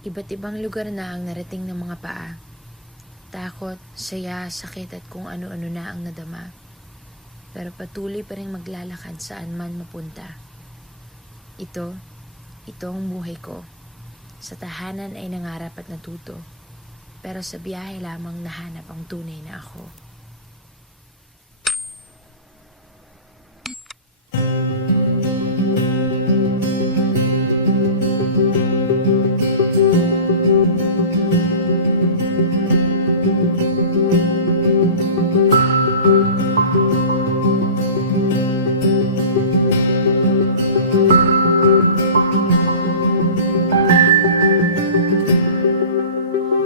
Iba't ibang lugar na ang narating ng mga paa. Takot, saya, sakit at kung ano-ano na ang nadama. Pero patuloy pa rin maglalakad saan man mapunta. Ito ang buhay ko. Sa tahanan ay nangarap at natuto. Pero sa biyahe lamang nahanap ang tunay na ako.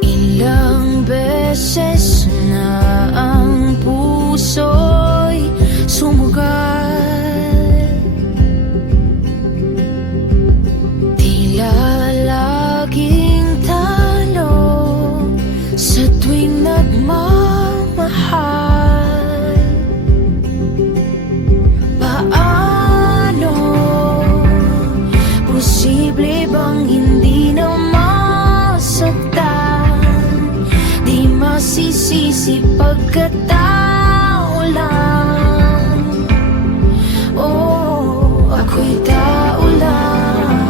Ilang beses na ang puso'y sumugal, tila laging talo sa tuwing nagmamahal. Paano posible bang hindi na masaktan? Di masisisi pagkatao lang. Oh, ako'y tao lang.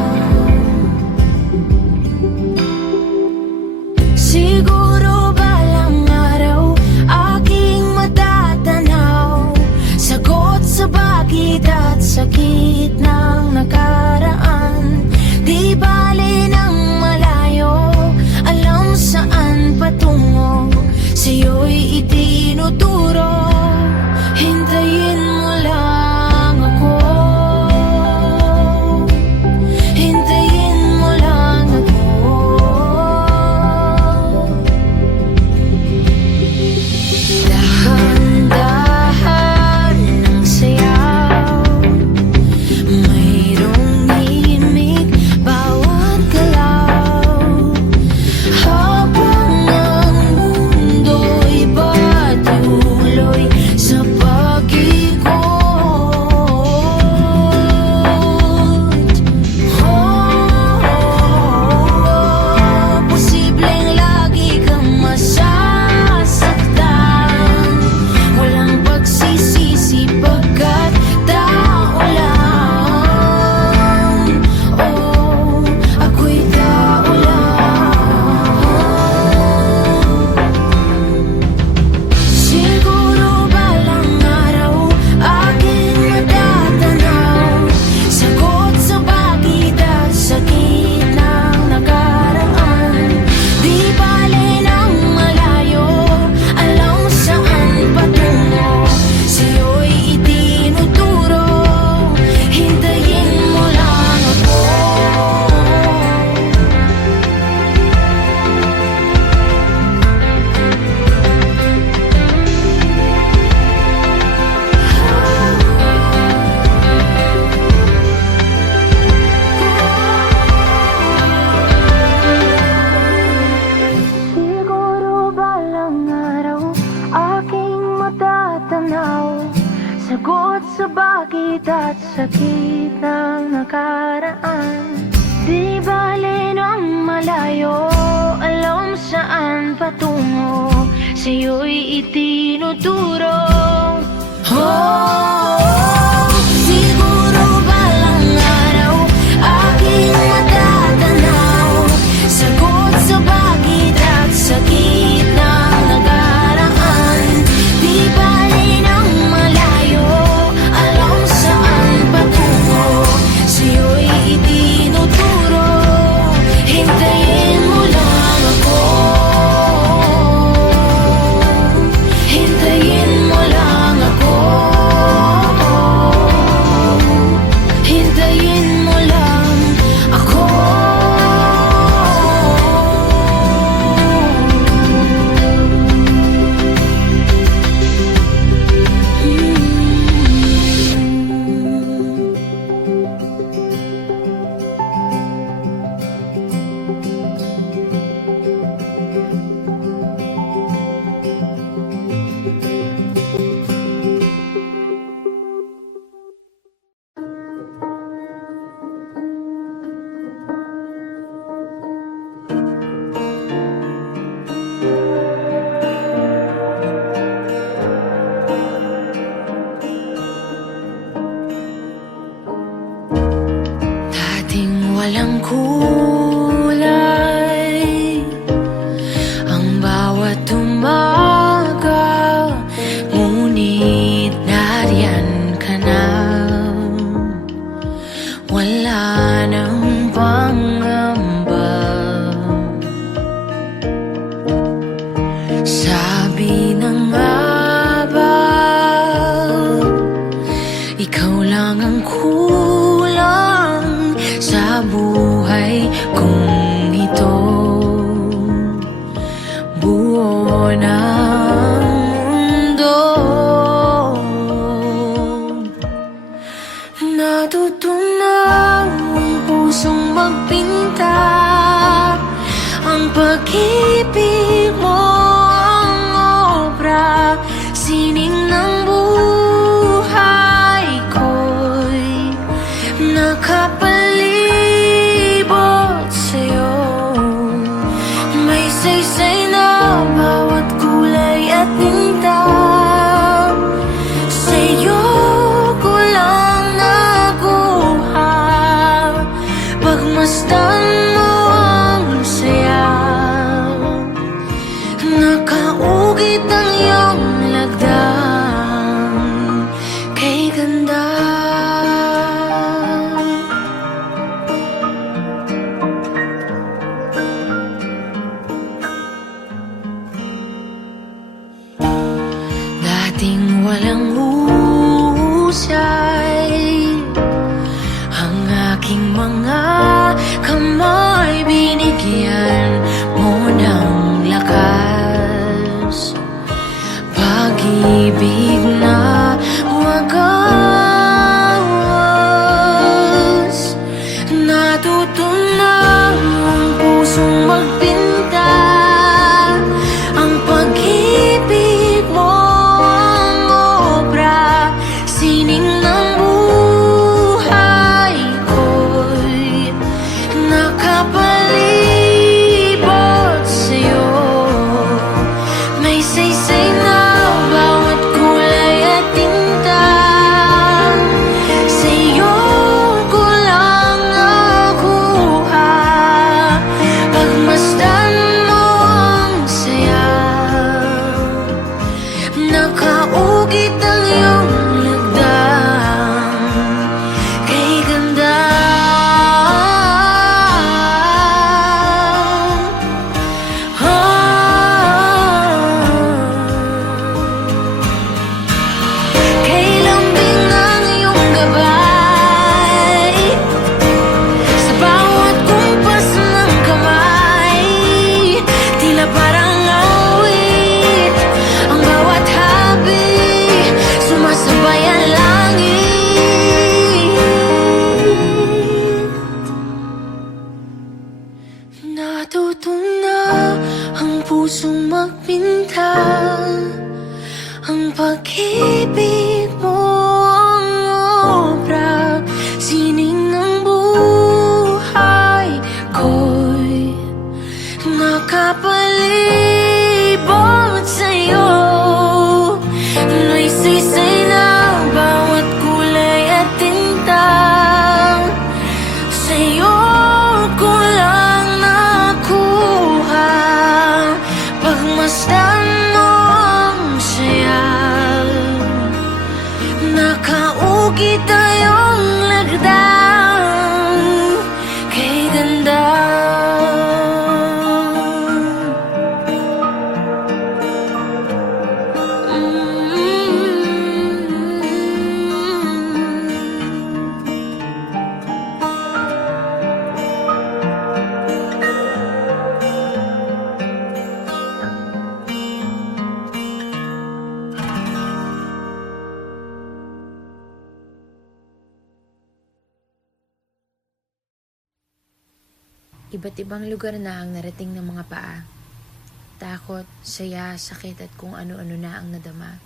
Siguro balang araw aking matatanaw, sagot sa bakit at sakit ng nakaraan. Di bale ng malayo, alam saan patungo, sa'yo'y itinuturo. Hintayin mo lang ako, hintayin mo lang ako. Dahan-dahan ng sayaw, mayroong himig bawat galaw. Habang ang mundo'y patuloy sa pag-ikot. Posibleng lagi kang masasaktan, walang pagsisisi pagkat tao lang. Oh, ako'y tao lang. Siguro balang araw aking matatanaw, sagot sa bakit at sakit ng nakaraan. Di bale ng malayo, alam saan patungo, sa'yo'y itinuturo. Hintayin mo lang ako. Siguro balang araw aking matatanaw, sagot sa bakit at sakit ng nakaraan. Di bale ng malayo, alam saan patungo, sa'yo'y itinuturo. Oh, siguro balang araw aking matatanaw, sagot sa bakit at sakit ng nakaraan. Di bale ng malayo, alam saan patungo, sa'yo'y itinuturo. Hintayin mo lang ako, hintayin mo lang ako. ng kulay ang bawat umaga, ngunit nariyan ka na. Wala nang pangamba. Sabi na nga ba, ikaw lang ang kulang sa buhay kong ito. Buo ng mundo, natutunan ang pusong magpinta. Ang pag-ibig mo ang obra, sining ng buhay ko'y nakapalibot sa'yo. May saysay na bawat kulay at tinta. Sa'yo ko lang nakuha, pagmasdan mo ang saya. Nakaugit ang iyong lagdang kay ganda. Dating walang husay ang aking mga kamay, binigyan mo ng lakas. Pag-ibig na wagas, natutunan ang pusong magpinta. Ang pag-ibig mo ang obra, sining ng buhay ko'y nakapalibot sa'yo. May saysay na bawat kulay at tinta. Sa'yo ko lang nakuha, pagmasdan mo ang saya. Nakaugit ang iyong lagdang kay ganda. Kay lambing ang iyong gabay, sa bawat kumpas ng kamay, tila parang awit. Ang bawat habi, sumasabay ang langit. Natutunan ang pusong magpinta. Ang pag-ibig mo ang obra, sining ng buhay ko'y nakapalibot sa'yo. May saysay na bawat kulay at tinta. Sa'yo ko lang nakuha, pagmasdan mo ang saya. Nakaugit tayong lagdang kay ganda. Iba't ibang lugar na ang narating ng mga paa. Takot, saya, sakit at kung ano-ano na ang nadama.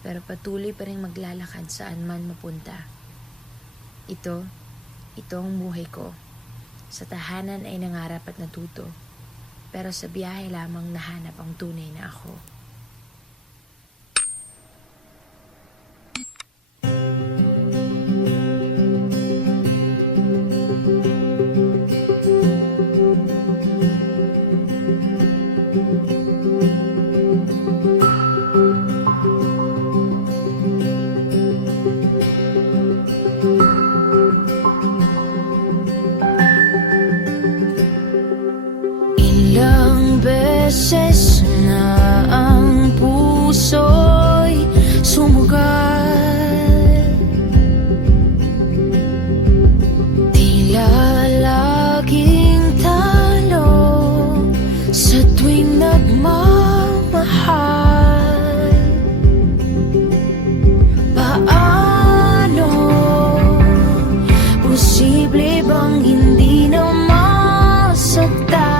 Pero patuloy pa rin maglalakad saan man mapunta. Ito ang buhay ko. Sa tahanan ay nangarap at natuto. Pero sa biyahe lamang nahanap ang tunay na ako. beses na ang puso'y sumugal. Tila laging talo sa tuwing nagmamahal. Paano posible bang hindi na masaktan?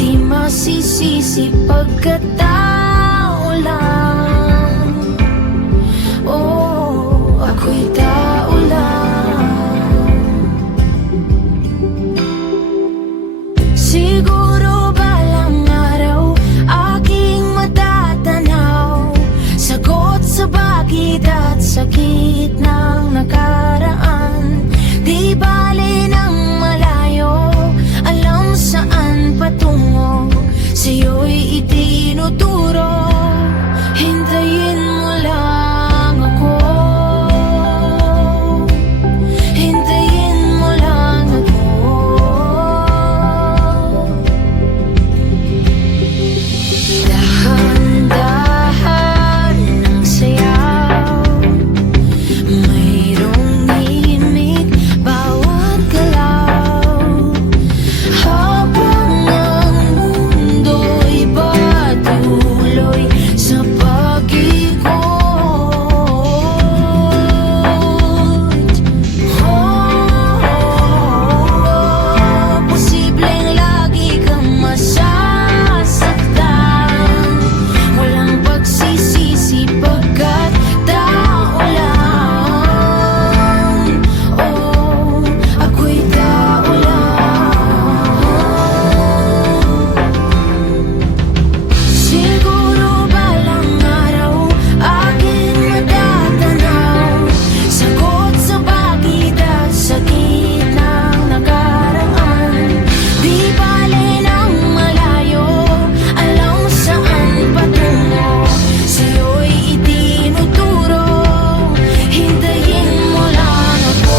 Di masisisi pagkatao lang. Oh, ako'y tao lang. Siguro balang araw aking matatanaw, sagot sa bakit at sakit ng nakaraan. Di bale ng malayo, alam saan patungo, sa'yo'y itinuturo. Hintayin mo lang ako, hintayin mo lang ako. Dahan-dahan ng sayaw, mayroong himig bawat galaw. Habang ang mundo'y patuloy sa pag-ikot. Posibleng lagi kang masasaktan, walang pagsisisi pagkat tao lang. Oh, ako'y tao lang. Siguro balang araw aking matatanaw, sagot sa bakit at sakit ng nakaraan. Di bale ng malayo, alam saan patungo, sa'yo'y itinuturo. Hintayin mo lang ako.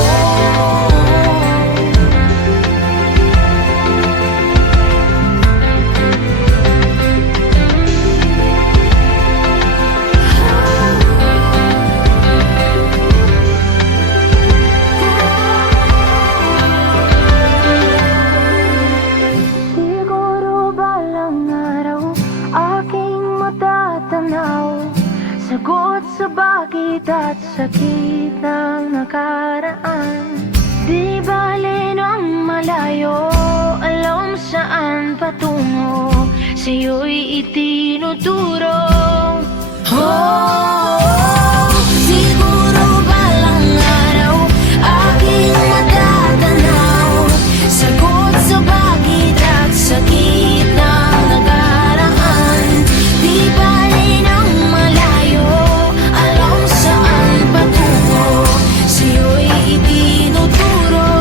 Siguro balang araw aking matatanaw, sagot sa bakit at sakit ng nakaraan. Di bale ng malayo, alam saan patungo, sa'yo'y itinuturo. Oh, siguro balang araw aking matatanaw, sagot sa bakit at sakit ng nakaraan. Di bale ng malayo, alam saan patungo, sa'yo'y itinuturo.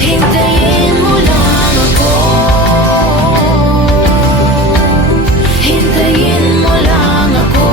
Hintayin mo lang ako, hintayin mo lang ako.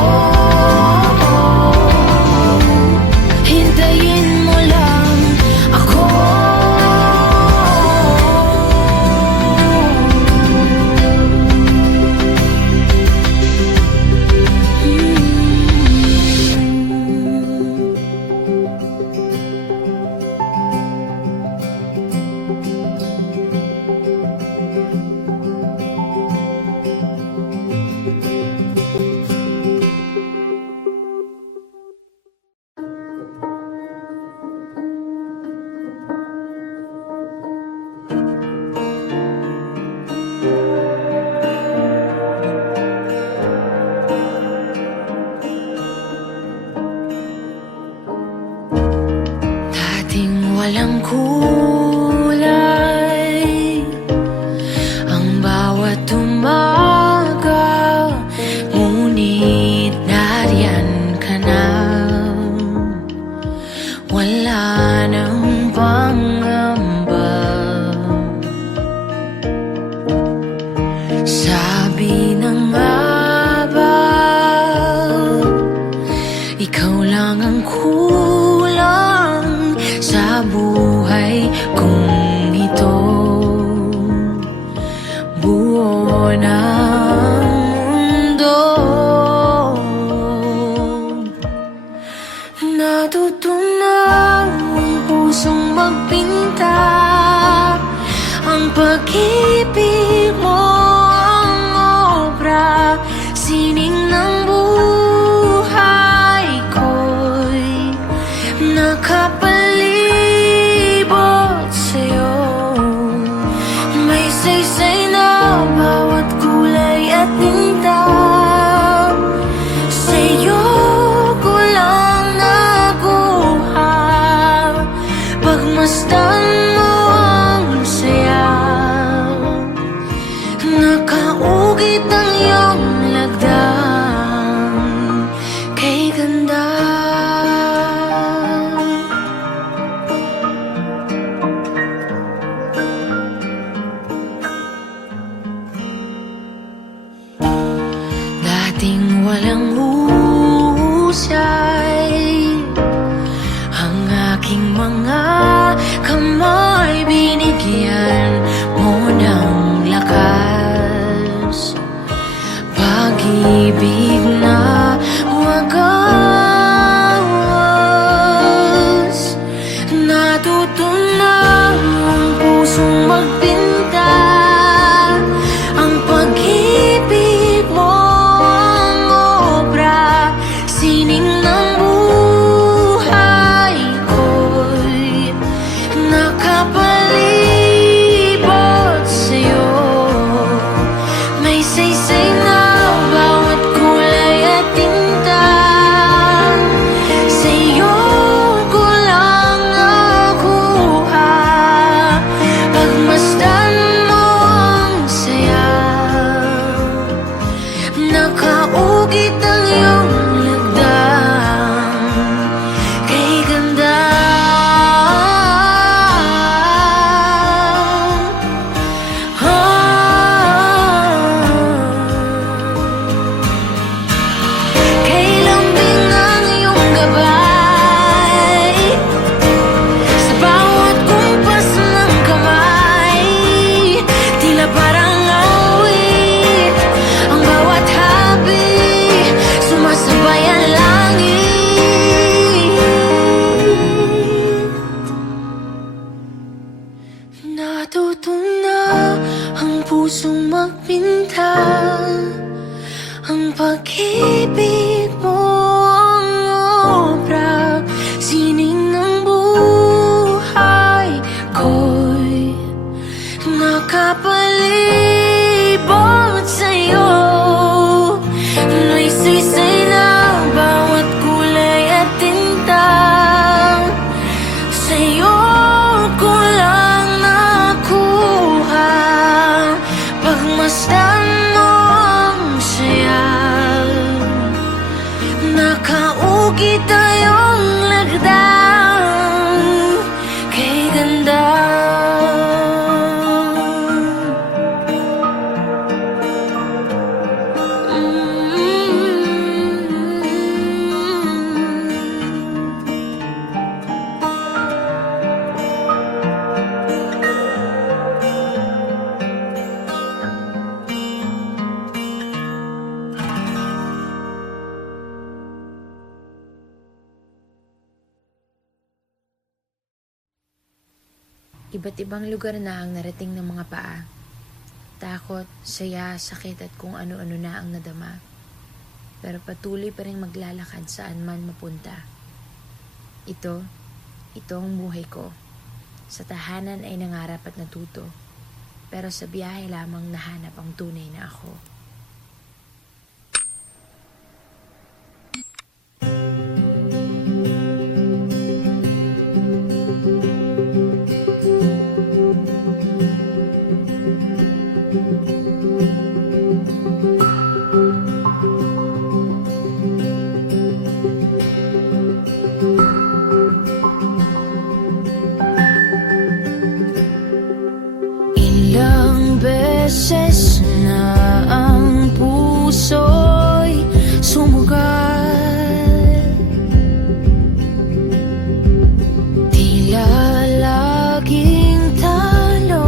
pag-ibig mo ang obra, sining ng buhay ko'y nakapalibot sa'yo. May saysay na bawat kulay at tinta, sa'yo ko lang nakuha. Pagmasdan mo ang saya, nakaugit ang iyong lagdang kay ganda. Dating walang husay ang aking mga kamay, binigyan mo ng lakas. Pag-ibig na wagas, natuto na ang pusong magpinta. Ang pag-ibig mo ang obra, sining ng buhay ko'y nakapalibot sa'yo. May saysay na bawat kulay at tinta, sa'yo ko lang nakuha. Pagmasdan mo ang saya, nakaugit ang iyong lagdang kay ganda. Kay lambing ang iyong gabay, sa bawat kumpas ng kamay, tila parang awit. Ang bawat habi, sumasabay ang langit. Natuto na ang pusong magpinta. Ang pag-ibig mo ang obra, sining ng buhay ko'y nakapalibot sa'yo. May saysay na bawat kulay at tinta, sa'yo ko lang nakuha. Pagmasdan mo ang saya, nakaugit tayong lagdang kay ganda. Iba't ibang lugar na ang narating ng mga paa. Takot, saya, sakit at kung ano-ano na ang nadama. Pero patuloy pa rin maglalakad saan man mapunta. Ito ang buhay ko. Sa tahanan ay nangarap at natuto. Pero sa biyahe lamang nahanap ang tunay na ako. Ilang beses na ang puso'y sumugal, tila laging talo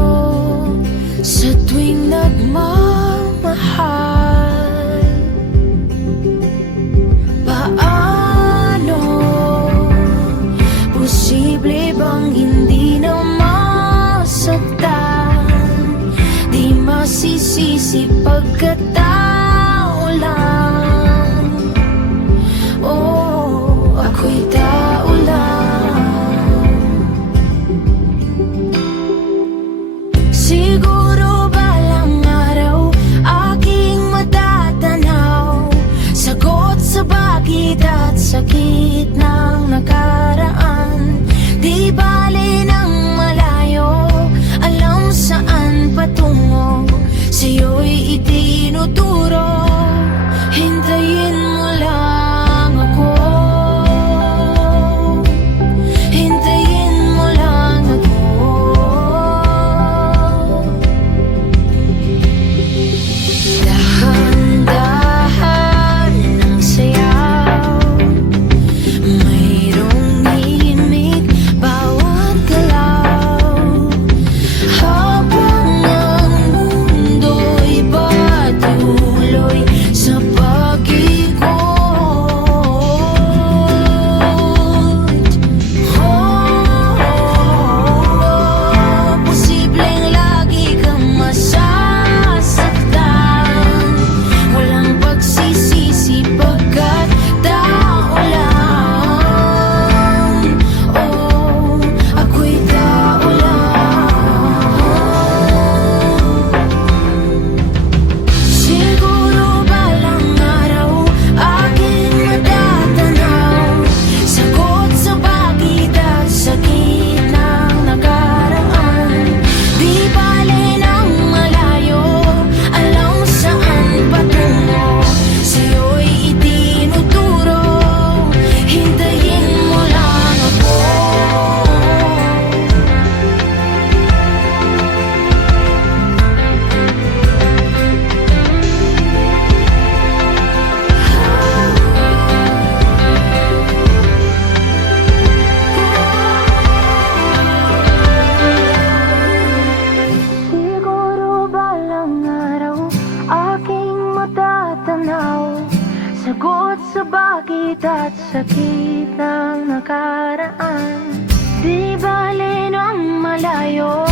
sa tuwing nagmamahal. Paano posible bang hindi na masaktan pagsisisi pagkatao lang. Oh, ako'y tao lang. Siguro balang araw aking matatanaw, sagot sa bakit at sakit ng nakaraan. Di bale ng malayo, alam saan patungo, sa'yo'y itinuturo. Hintayin mo lang ako, hintayin mo lang ako. Dahan-dahan ng sayaw, mayroong himig bawat galaw. Habang ang mundo'y patuloy sa pag-ikot, posibleng lagi kang masasaktan. Walang pagsisisi pagkat tao lang. Oh, ako'y tao lang. Siguro balang araw aking matatanaw, sagot sa bakit at sakit ng nakaraan. Di bale ng malayo, alam saan patungo, sa'yo'y itinuturo. Hintayin mo lang ako. Siguro balang araw aking matatanaw, sagot sa bakit at sakit ng nakaraan. Di bale ng malayo,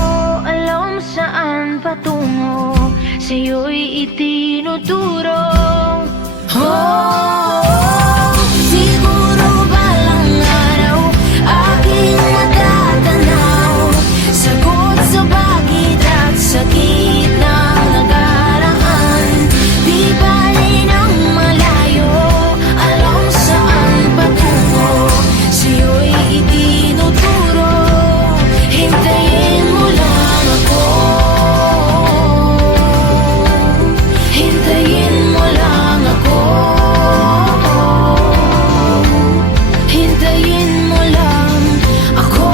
alam saan patungo, sa'yo'y itinuturo. Oh, siguro balang araw aking matatanaw, sagot sa bakit at sakit ng nakaraan. Di bale ng malayo, alam saan patungo, sa'yo'y itinuturo. Hintayin mo lang ako, hintayin mo lang ako, hintayin mo lang ako.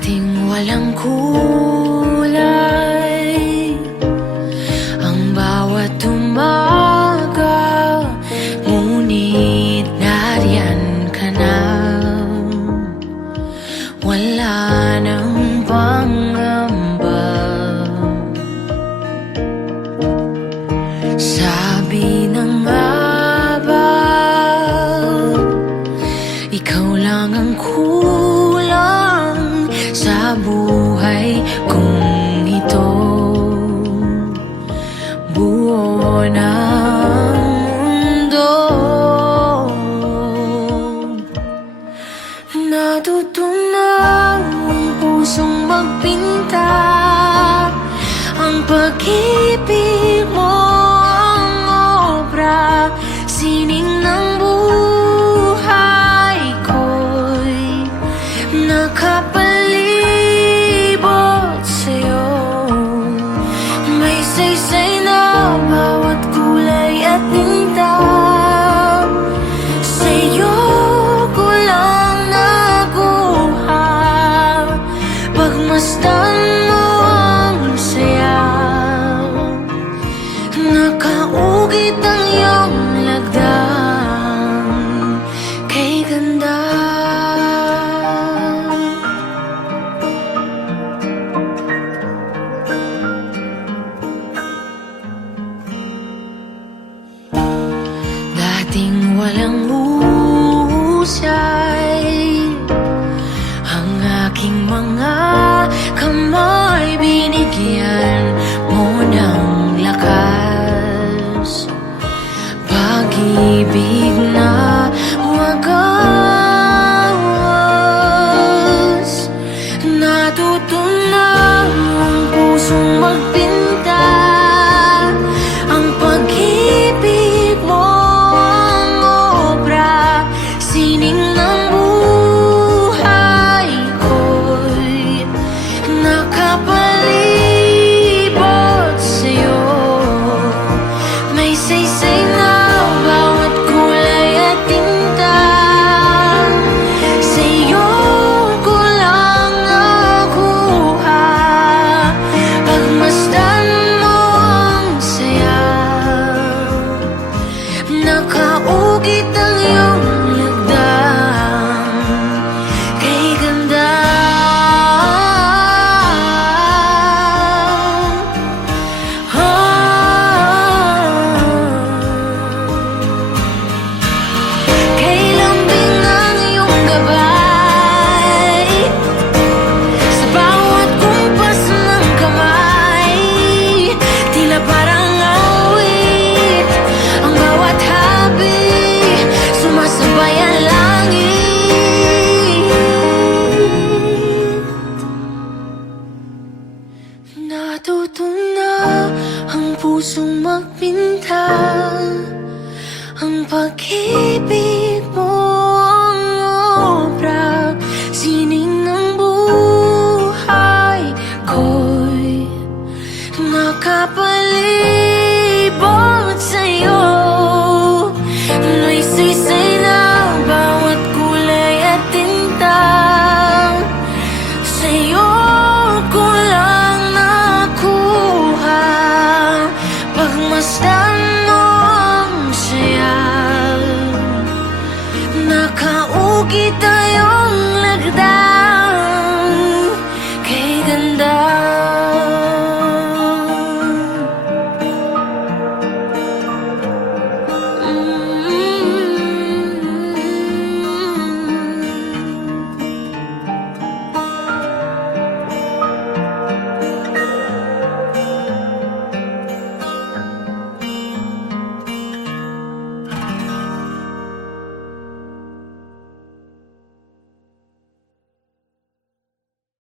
Dating walang kulay ang bawat umaga, ngunit nariyan ka na. Wala nang pangamba, sabi na nga ba, ikaw lang ang kulang sa buhay kong ito. Buo ng mundo, natutunan ang pusong magpinta. Ang pag-ibig mo ang obra, sining ng buhay ko'y nakapalibot sa'yo. May saysay na bawat kulay at tinta. Sa'yo ko lang nakuha, pagmasdan mo ang saya. Nakaugit ang iyong lagdang kay ganda. Dating walang husay ang aking mga kamay, binigyan mo ng lakas, pag-ibig na wagas. Natuto na ang pusong magpinta, ang pag-ibig mo ang obra, sining ng buhay ko'y nakapalibot sa'yo. May saysay na bawat kulay at tinta, sa'yo ko lang nakuha, pagmasdan mo ang saya. Nakaugit ang iyong lagdang kay ganda. Kay lambing ang iyong gabay, sa bawat kumpas ng kamay, tila parang awit ang bawat habi, sumasabay ang langit. Natuto na ang pusong magpinta, ang pag-ibig mo ang obra, sining ng buhay ko'y nakapalibot sa'yo.